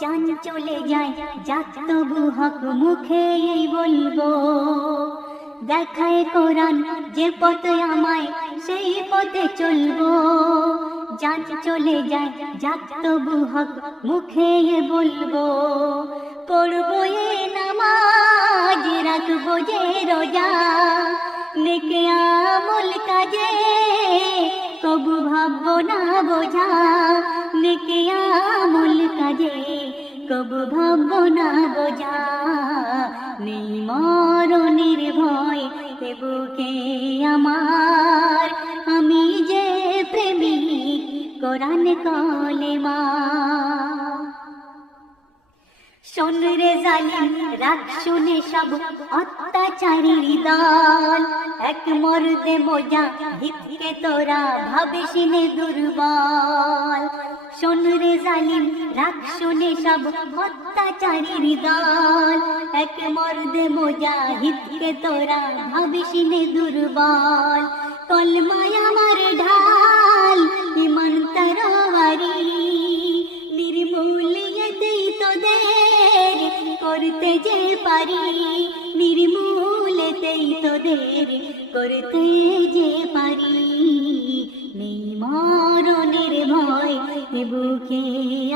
জান চলে যায় যাক তবু হক মুখে এই বলবো, দেখায় কোরআন যে পথে আমায় সেই পথে চলবো। জান চলে যায় যাক তবু হক মুখে বলবো, পড়বো এ নামাজ রাখবো যে রোজা, নেকে আমল কাজে কবু ভাববো না বোঝা, নেকে আমল কাজে কবু ভাববো না বোঝা। নেই মরণের ভয় এ বুকে আমার, আমি যে প্রেমিক কোরআন কলেমা। শোন রে জালিম রাখ শুনে সব অত্যাচারীর দল, এক মরদে মোজা হিতকে তোরা ভাবিস নে দুর্বল। শোন রে জালিম রাখ শুনে সব অত্যাচারীর দল, এক মরদে মোজা হিতকে তোরা ভাবিস নে দুর্বল। কলমায় আমার ঢাল ইমান তরবারি, নির্মূলিয়ে দেই তোদের করতে যে পারি, নির্মূলতেই তোদের করতে যে পারি। নেই মরণের ভয় এ বুকে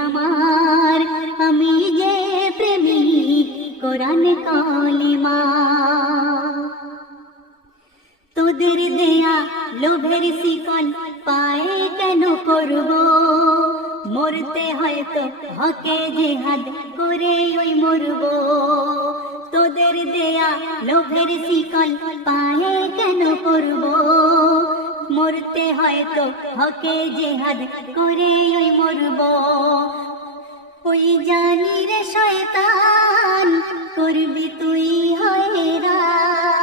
আমার, আমি যে প্রেমিক কোরআন কলেমা। তোদের দেয়া লোভের শিকল পায়ে কেন করব, মরতে হয়তো হকে জিহাদ করে ওই মরব। তোদের দেয়া লোভের শিকল পায়ে কেন করব, মরতে হয়তো হকে জিহাদ করে ওই মরব। ওই জানি রে শয়তান করবি তুই হয়রান,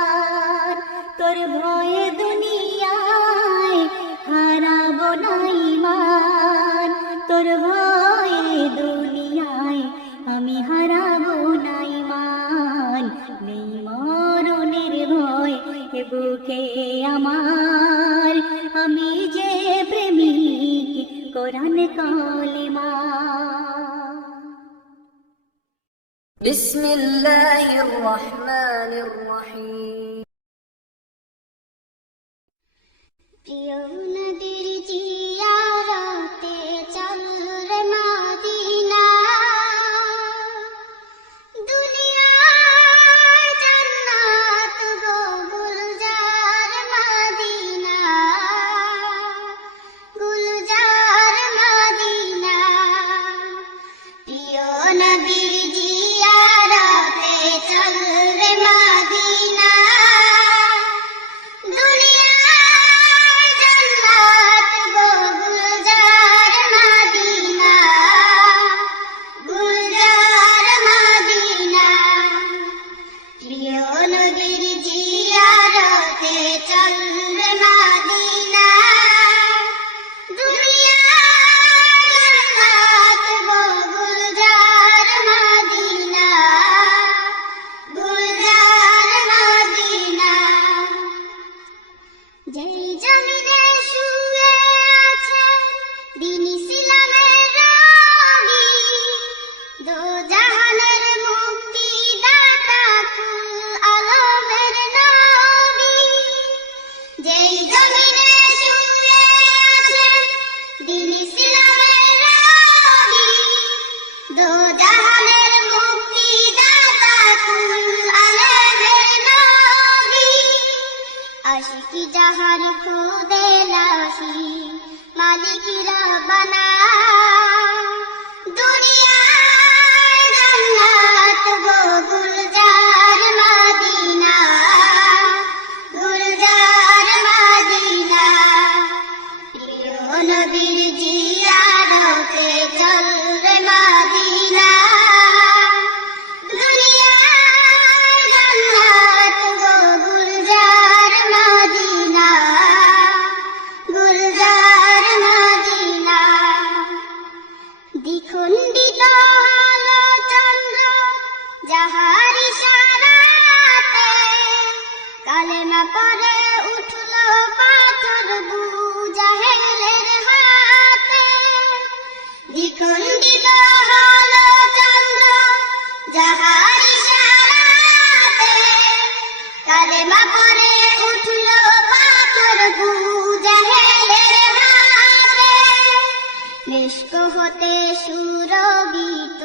তোর ভয়ে দুনিয়ায় হারাবো না ঈমান, তোর ভয়ে দুনিয়ায় আমি হারাবো না ঈমান। নেই মরণের ভয় এ বুকে আমার, আমি যে প্রেমিক কোরআন কলেমা। বিসমিল্লাহির রহমানির রহিম। প্রিয় নবীর জিয়ারতে চল রে মদিনা, দুনিয়ার জান্নাত গো গুলজার মদিনা, গুলজার মদিনা। প্রিয় নবীর জিয়ারতে চল রে মদিনা, আশিকি জাহান খুদে লাশি মালিক রব্বানা, দুনিয়ার জান্নাত গো গুলজার মদিনা, গুলজার মদিনা। প্রিয় নবীর জিয়ারতে চল রে মদিনা, দ্বিখণ্ডিত আলো চন্দ্র যাহার ইশারাতে কালেমা পড়ে উঠল পাথর বুজাহেলের হাতে। দ্বিখণ্ডিত আলো সুরবিত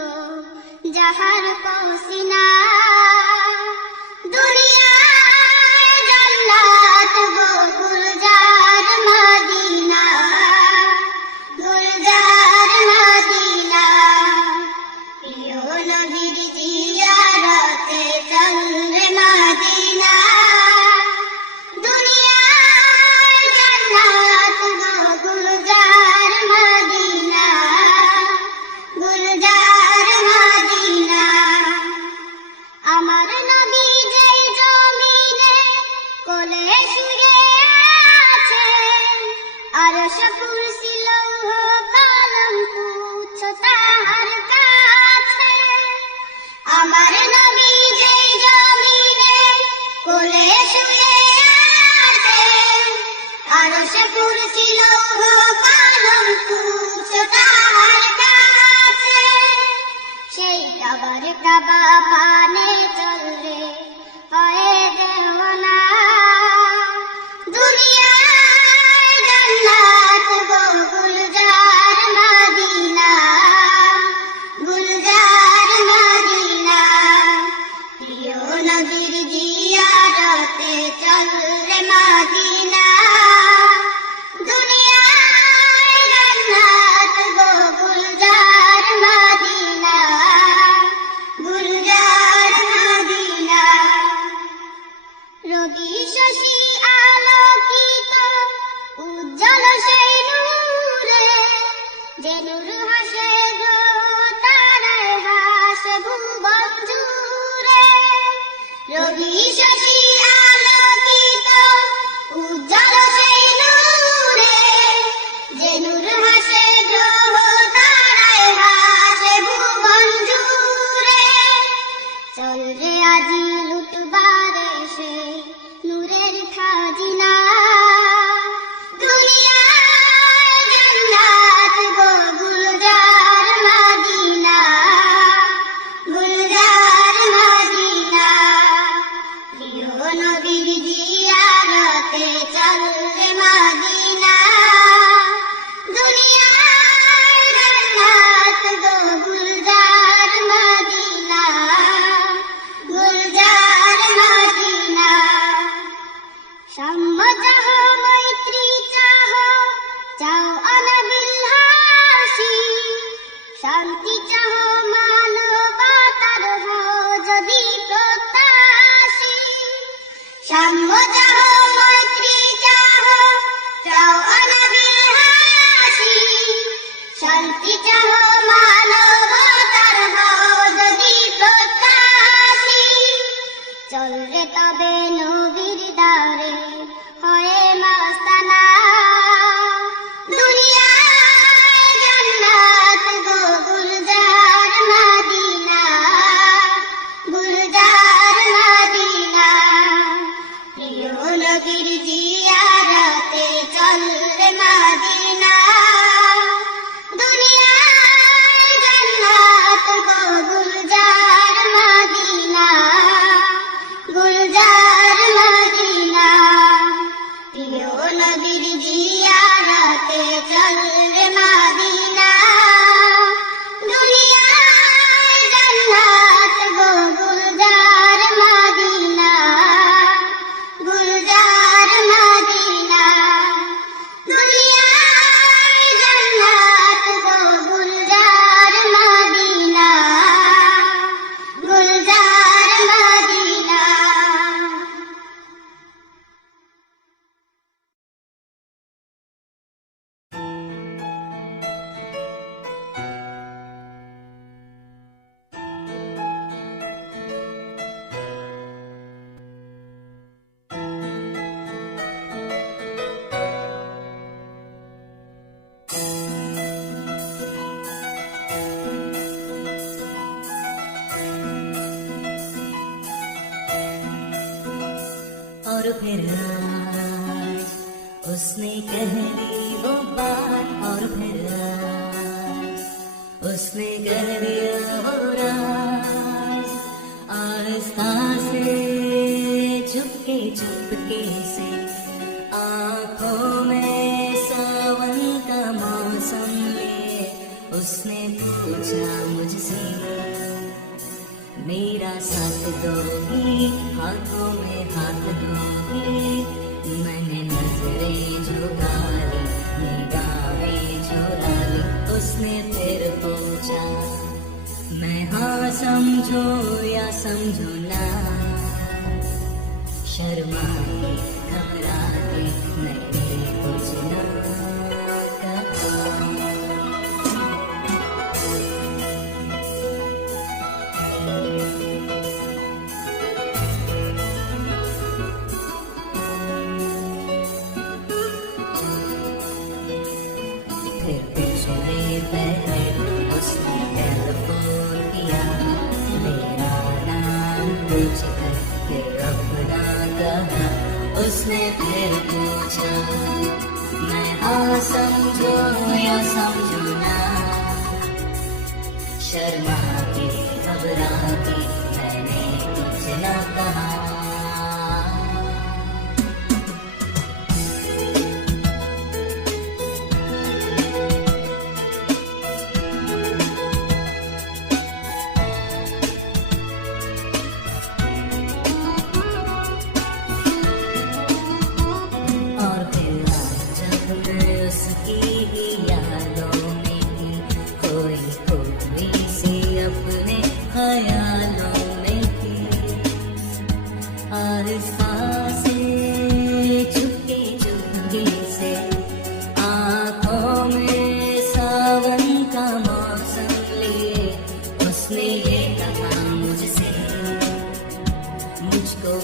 যাহার পসিনা দুনিয়ায় জান্নাত গো গুলজার মদিনা গুলজার মদিনা প্রিয় নবীর জিয়ারতে চল রে মদিনা দুনিয়ায় জান্নাত গো গুলজার মদিনা গুলজার মদিনা আমার নবী যেই জমিনে কোলে শুয়ে আছে আরশ কুরসি লৌহ কলম তুচ্ছ তাহার কাছে আমার নবী যেই জমিনে কোলে শুয়ে আছে আরশ কুরসি লৌহ কলম তুচ্ছ তাহার কাছে সেই কাবার কাবা পানে চললে হয়ে দেওয়ানা দুনিয়ায় জান্নাত গো গুলজার মদিনা গুলজার মদিনা প্রিয় নবীর জিয়ারতে চল রে মদিনা দুনিয়ায় জান্নাত গো গুলজার মদিনা গুলজার মদিনা রবি শশী আলোকিত উজ্জ্বল সেই নূরে যে নূর হাসে গো তারায় হাসে ভুবন জুড়ে রবি শশী আলোকিত উজ্জ্বল সেই নূরে যে নূর হাসে গো তারায় হাসে ভুবন জুড়ে চল রে আজি লুটবার এসে নূরের খাজিনা দুনিয়ায় জান্নাত গো গুলজার মদিনা গুলজার মদিনা প্রিয় নবীর জিয়ারতে চল রে মদিনা দুনিয়ায় জান্নাত গো গুলজার মদিনা গুলজার মদিনা সাম্য চাহ মৈত্রী চাহ চাও অনাবিল হাসি শান্তি চাহ মানবতার হও যদি প্রত্যাশী সাম্য চাহ মৈত্রী চাহ চাও অনাবিল হাসি শান্তি চাহ মানবতার হও যদি প্রত্যাশী চল রে তবে নবীর দারে হয়ে মাস্তানা দুনিয়ায় জান্নাত গো গুলজার মদিনা গুলজার মদিনা প্রিয় নবীর জিয়ারতে চল রে মদিনা দুনিয়ায় জান্নাত গো গুলজার মদিনা গুলজার মদিনা প্রিয় নবীর জিয়ারতে চল রে মদিনা দুনিয়ায় জান্নাত গো গুলজার মদিনা গুলজার মদিনা দুনিয়ায় জান্নাত গো গুলজার মদিনা গুলজার মদিনা और फिर आज उसने कह दी वो बात और फिर आज उसने कह दिया वो राज आहिस्ता से चुपके से आँखों में सावन का मौसम लिए उसने पूछा मुझसे मेरा साथ दोगी, हाथों में हाथ दोगी। मैंने नजरें झुका ली, निगाहें चुरा ली। उसने फिर पूछा मैं हाँ समझो या समझो ना। शर्मा के घबरा के मैंने कुछ ना कहा। फिर पिछले पहर उसने टेलीफोन किया, मेरा नाम पूछकर फिर अपना कहा। उसने फिर पूछा मैं हाँ समझो या समझो ना। शर्मा के घबरा के मैंने कुछ न कहा। और फिर जब मैं उसकी ही यादों में थी, खोई खोई सी अपने ख्यालों में थी। आहिस्ता से चुपके चुपके से आँखों में सावन का मौसम लिए उसने ये कहा मुझसे, मुझको